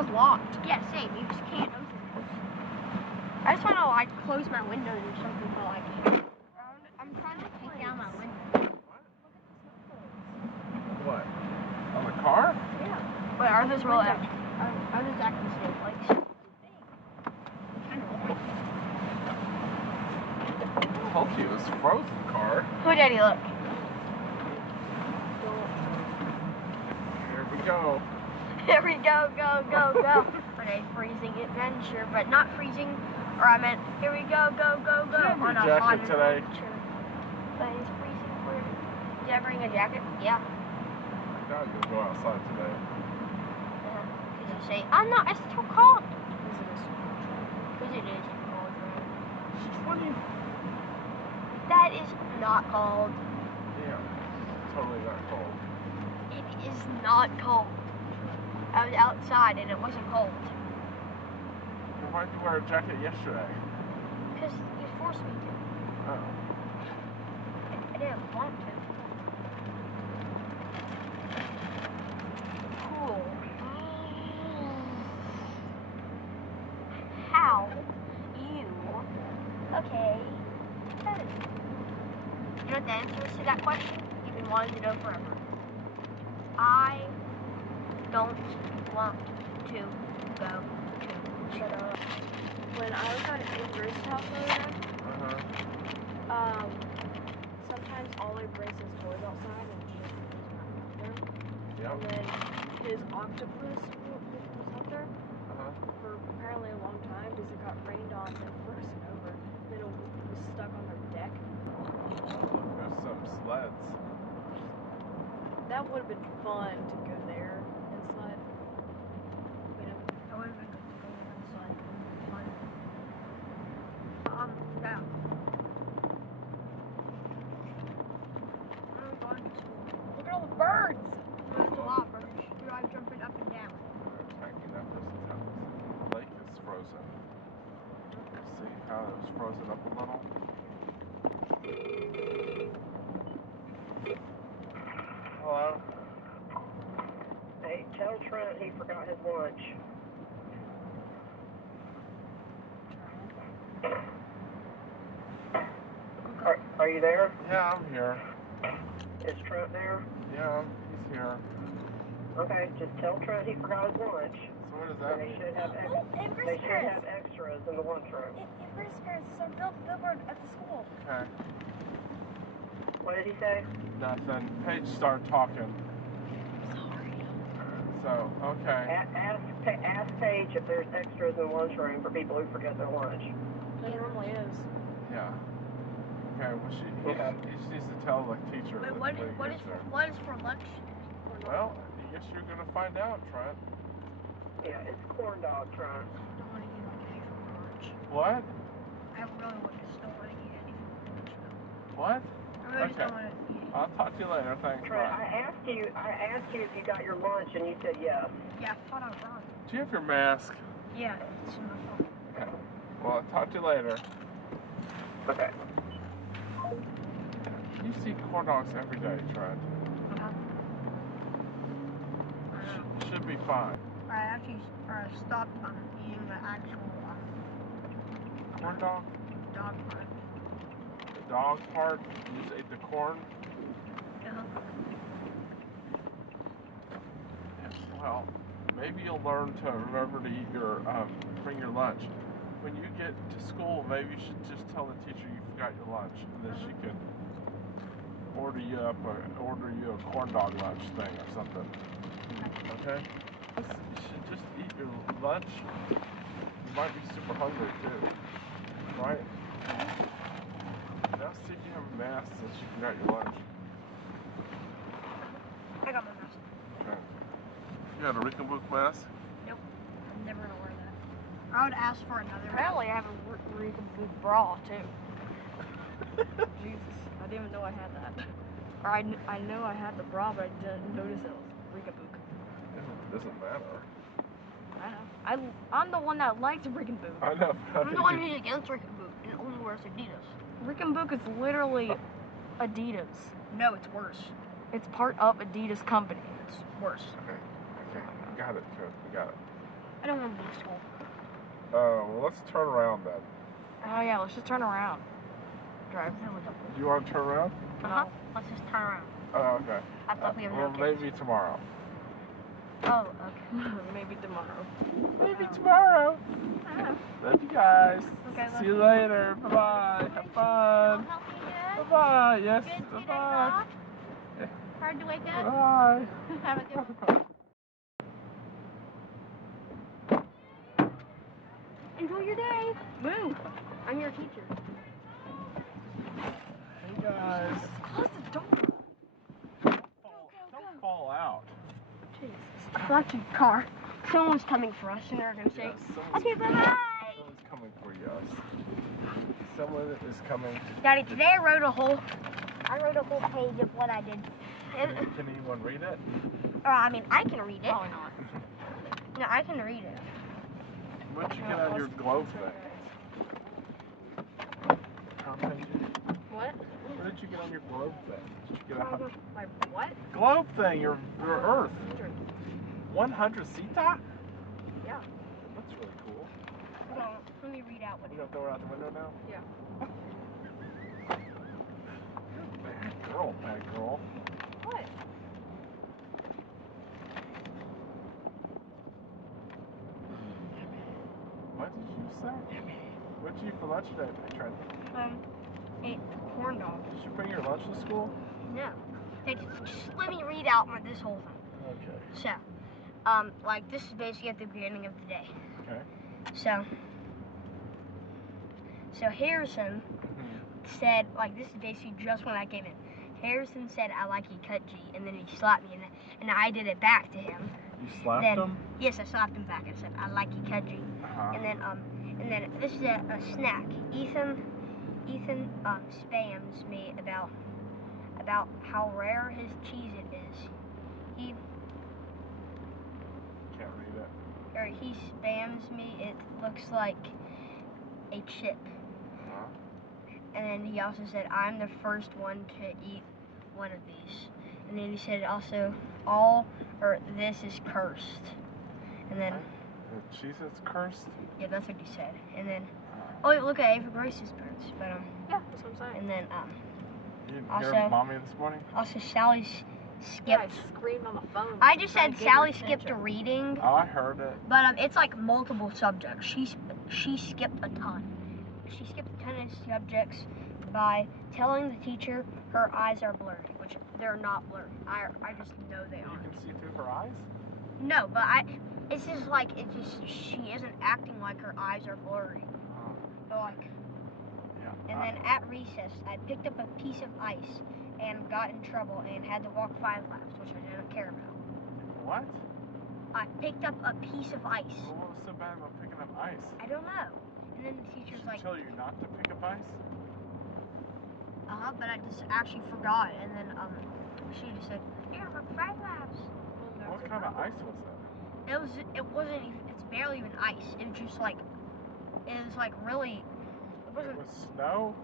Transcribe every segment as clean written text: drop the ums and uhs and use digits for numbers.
was locked. Yeah, same. You just can't open it. I just want to like close my windows or something, but like I'm trying to take down my window. What? On the car? Yeah. Wait, are those really? Are those actually snowflakes? I told you it was a frozen car. Oh, Daddy, look. Here we go. Here we go, go, go, go. On a freezing adventure, but not freezing. Or I meant, here we go, go, go, go. Did you have On your a jacket hot today? adventure. But it's freezing for. Did I bring a jacket? Yeah. I doubt you'll go outside today. Because you say, I'm not, it's too cold. Because it is too cold, right? It's 20. That is not cold. Yeah. Totally not cold. It is not cold. I was outside and it wasn't cold. Well, why did you wear a jacket yesterday? Because you forced me to. Oh. I didn't want to. Cool. How? You? Okay. You know what the answer is to that question? You've been wanting to know forever. I don't want to go to. Shut up. When I was at Grace's house the other day, sometimes Ollie brings his toys outside and just them. Yep. And then his octopus was out there for apparently a long time because it got rained on and frozen over. Then it was stuck on their deck. There's some sleds. That would have been fun to go there and sled. You know? I would have been good to go outside. Fun. Now. Where are we going to school? Look at all the birds! There's a lot of birds. We are jumping up and down. They're attacking that person's house. The lake is frozen. See how it was frozen up a little? Hello? Hey, tell Trent he forgot his lunch. Are you there? Yeah, I'm here. Is Trent there? Yeah, he's here. Okay, just tell Trent he forgot his lunch. So what does that They mean? should have extras in the lunchroom. It Grace's parents said billboard at the school. Okay. What did he say? Nothing. Paige started talking. Sorry. So, okay. Ask Paige if there's extras in the lunchroom for people who forget their lunch. There normally is. Yeah. Okay, well, he just needs to tell the teacher. Wait, that what when he is gets there. what is for lunch? Well, I guess you're going to find out, Trent. Yeah, it's corn dog, Trent. I don't want to eat like anything for lunch. What? I really just don't want to eat anything for lunch. What? I really just don't want to eat anything. I'll talk to you later. Thanks. Trent, Bye. I asked you if you got your lunch and you said yes. Yeah, hold on, wrong. Do you have your mask? Yeah, it's in my phone. Okay. Well, I'll talk to you later. Okay. You see corn dogs every day, Trent. Should be fine. I actually stopped eating the actual Corn dog? dog part. The dog part? You just ate the corn? Well, maybe you'll learn to remember to eat your, bring your lunch. When you get to school, maybe you should just tell the teacher you forgot your lunch, and then she can order you a corn dog lunch thing or something. Okay? You should just eat your lunch. You might be super hungry too, right? Now see if you have a mask since you forgot your lunch. I got my mask. Okay. You got a Recounting mask? Nope. I'm never gonna wear that. I would ask for another mask. Apparently I have a Recounting bra too. Jesus, I didn't even know I had that. Or I know I had the bra, but I didn't notice it was Recounting. It doesn't matter. I know. I'm the one that likes Recounting. I know. I'm the one who's against Recounting and only wears Adidas. Recounting is literally Adidas. No, it's worse. It's part of Adidas company. It's worse. Okay. You got it, Coach. You got it. I don't want to be in school. Well, let's turn around then. Oh yeah, let's just turn around. Drive. No, we don't. Do you want to turn around? Uh-huh. Let's just turn around. Oh, okay. I thought we have Well, no kids. maybe tomorrow. Oh, okay. Maybe tomorrow. Maybe tomorrow. Love you guys. Okay, See you later. Bye-bye. Have fun. Help me good? Bye-bye. Yes. Good, see you Bye-bye. later. Hard to wake up? Bye. Have a good one. Enjoy your day. Woo! I'm your teacher. Hey guys. Close the door. Don't fall out. Jesus. Lucky car. Someone's coming for us, and they're gonna say, Yes, okay, bye-bye. someone's coming for you. Someone is coming. Daddy, today I wrote a whole page of what I did. Can anyone read it? I mean, I can read it. Probably not. No, I can read it. What'd you get on your globe thing? How many? What? What did you get on your globe thing? Did you get a My what? globe thing? Your Earth. 100 Sita? Yeah. That's really cool. Hold on, let me read out what You gonna throw it out the window now? Yeah. Bad girl. What? What did you say? What did you eat for lunch today, Trent? Ate corn dogs. Did you bring your lunch to school? No. Hey, just let me read out this whole thing. Okay. So, like, this is basically at the beginning of the day. Okay. So Harrison said, like, this is basically just when I came in. Harrison said, I like you cut G, and then he slapped me, and I did it back to him. You slapped Then, him? Yes, I slapped him back. I said, I like you cut G. Uh-huh. And then this is a snack. Ethan spams me about how rare his Cheez-It is. Can't read it. He spams me. It looks like a chip. Uh-huh. And then he also said, I'm the first one to eat one of these. And then he said also, this is cursed. And then, The Cheez-It's cursed? yeah, that's what he said. And then, oh wait, look at Ava Grace's parents. But Yeah, that's what I'm saying. and then You didn't Also- hear Mommy this morning? also Sally's Yeah, I skipped. screamed on the phone. I I'm just trying said to get your Sally skipped a attention. reading, Oh, I heard it. but it's like multiple subjects. She skipped a ton. She skipped a ton of subjects by telling the teacher her eyes are blurry, which they're not blurry. I just know they You aren't. can see through her eyes? No, but it's just like she isn't acting like her eyes are blurry. Oh, But like, yeah. and then at recess, I picked up a piece of ice and got in trouble and had to walk 5 laps, which I didn't care about. What? I picked up a piece of ice. Well, what was so bad about picking up ice? I don't know. And then the teacher's She like, tell you not to pick up ice? but I just actually forgot. And then she just said, "You're gonna walk 5 laps." What kind of ice was it? It wasn't even. It's barely even ice. It was just like, it was like really. It wasn't. It was snow?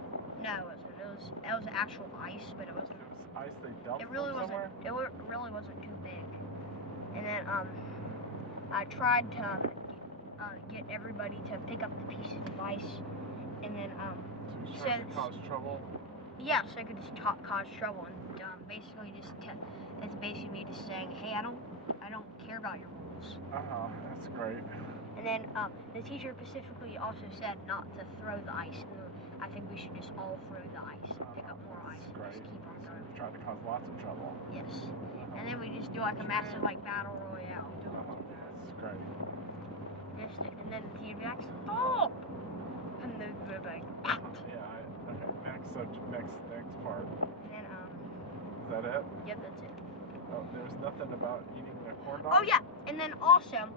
No, it wasn't. It was actual ice, but it wasn't. It was ice they dumped It really from wasn't. somewhere? It really wasn't too big. And then I tried to get everybody to pick up the pieces of ice, and then So you so tried to cause trouble? yeah, so I could just cause trouble, and basically just it's basically me just saying, hey, I don't care about your rules. Uh-huh, that's great. And then the teacher specifically also said not to throw the ice. And I think we should just all throw the ice and pick up more ice. That's And great. just keep on So going. you tried to cause lots of trouble. Yes. And then we just do like a massive like battle royale. That's great. And then the teacher would be like, stop! And then we'd be like, Yeah, okay, next part. and then Is that it? yep, that's it. Oh, there's nothing about eating a corn dog? Oh yeah, and then also,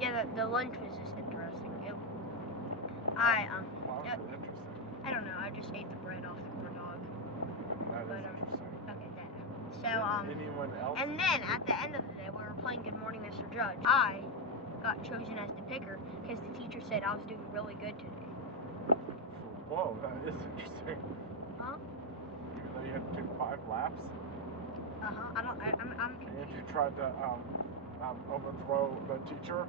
yeah, the lunch was just interesting. Why was it interesting? I don't know, I just ate the bread off the corn dog. That is But, interesting. Okay, that. So, Anyone else? and then at the end of the day, we were playing Good Morning, Mr. Judge. I got chosen as the picker because the teacher said I was doing really good today. Whoa, that is interesting. Huh? Even though you had to do 5 laps? I'm And you tried to overthrow the teacher?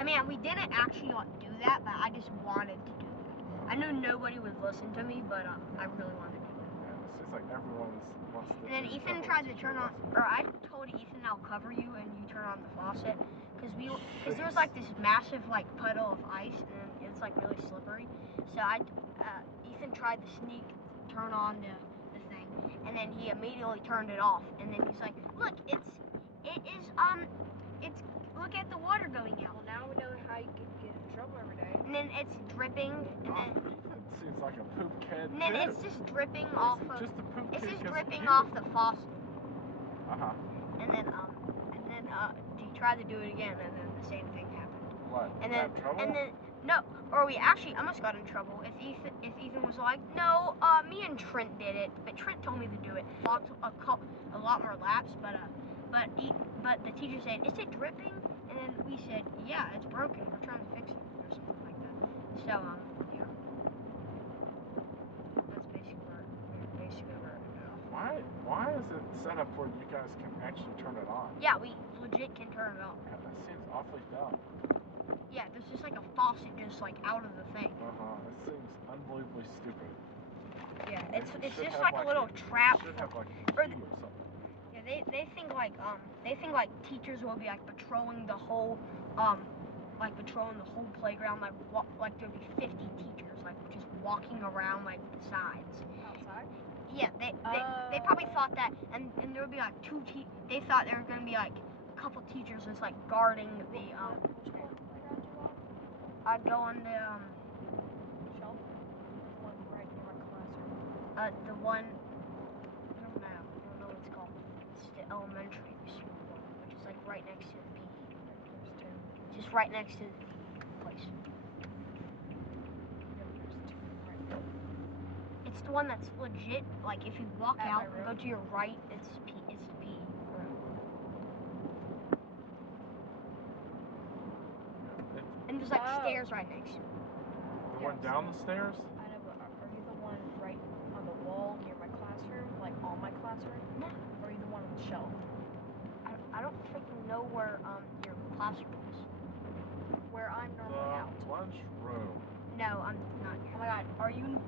I mean, we didn't actually like do that, but I just wanted to do it. I knew nobody would listen to me, but I really wanted to do it. Yeah, it seems like everyone wants to. And then Ethan tried to turn on, or I told Ethan I'll cover you and you turn on the faucet, because there was like this massive like puddle of ice and it's like really slippery. So Ethan tried to turn on the thing, and then he immediately turned it off. And then he's like, look, look at the water going out. Well, now we know how you can get in trouble every day. And then it's dripping, and then. Ethan seems like a poop kid. And then it's just dripping off of. Just a poop It's kid just 'cause dripping you. off the faucet. Uh-huh. And then he tried to do it again, and then the same thing happened. What? And You then have trouble? and then no, or we actually almost got in trouble if Ethan was like, no, me and Trent did it, but Trent told me to do it. A lot more laps, but the teacher said, is it dripping? And then we said, yeah, it's broken. We're trying to fix it or something like that. So yeah, that's basically where we're at now. Why is it set up where you guys can actually turn it on? Yeah, we legit can turn it on. Yeah, that seems awfully dumb. Yeah, there's just like a faucet just like out of the thing. It seems unbelievably stupid. Yeah, It it's should just have like a little trap. It should have like a Or key or something. Yeah, they think like teachers will be like patrolling the whole playground, like there'd be 50 teachers like just walking around like the sides. Outside? Yeah, they probably thought that, and there would be like they thought there were gonna be like a couple teachers just like guarding the Which playground you on? I'd go on the Shelf? The one right near my classroom. the one I don't know what it's called. It's the elementary school one, which is like right next to the PE. Just right next to the PE place. It's the one that's legit. Like if you walk At out my and go room? to your right, it's the PE room. And there's like stairs right next to it. The one down the stairs? I know, but are you the one right on the wall near my classroom? Like on my classroom? No. Or are you the one on the shelf? I don't freaking know where your classroom is. Where I'm normally out. Lunchroom. No, I'm not. Oh my god, are you...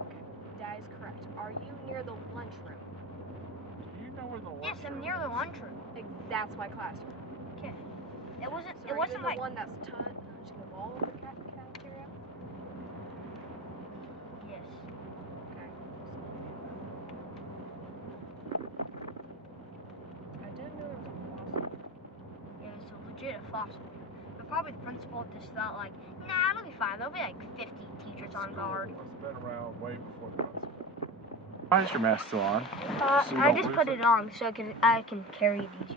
Okay, that is correct. Are you near the lunchroom? Do you know where the lunchroom Yes, I'm near the is? lunchroom. That's my classroom. Okay. It wasn't. So It are wasn't you like. the one that's touching the wall of the cafeteria? Yes. Okay. I didn't know there was a faucet. Yeah, it's a legit faucet. But probably the principal just thought like, nah, it'll be fine. There'll be like 50 teachers on guard. It's been around way before the principal. Why is your mask still on? So you I don't just lose put it on so I can carry it easier.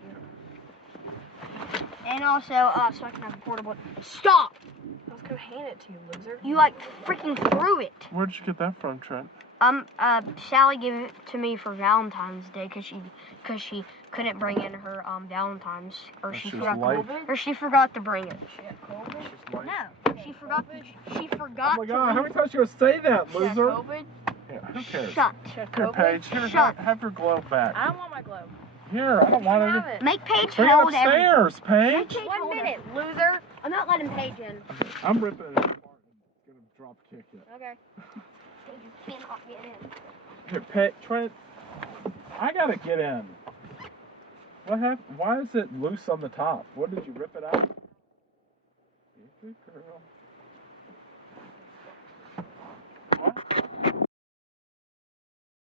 And also, so I can have a portable. Stop! I was gonna hand it to you, loser. You like freaking threw it. Where'd you get that from, Trent? Sally gave it to me for Valentine's Day because she couldn't bring in her Valentine's, or she forgot to bring it. She had COVID? She's late. No, she forgot. She forgot. Oh my god, how many times you gonna say that, She had loser? COVID? Yeah, who cares? Shut. She had Here, COVID? Paige, here, Shut. have your glove back. I don't want my globe. Here, I don't want Have it. it. Make Paige Bring it hold everything. upstairs, Paige. Paige 1 hold minute, everything. loser. I'm not letting Paige in. I'm ripping it apart and gonna drop kick it. Okay. Paige, you cannot get in. Here, Trent, I gotta get in. What happened? Why is it loose on the top? What did you rip it out? Good girl.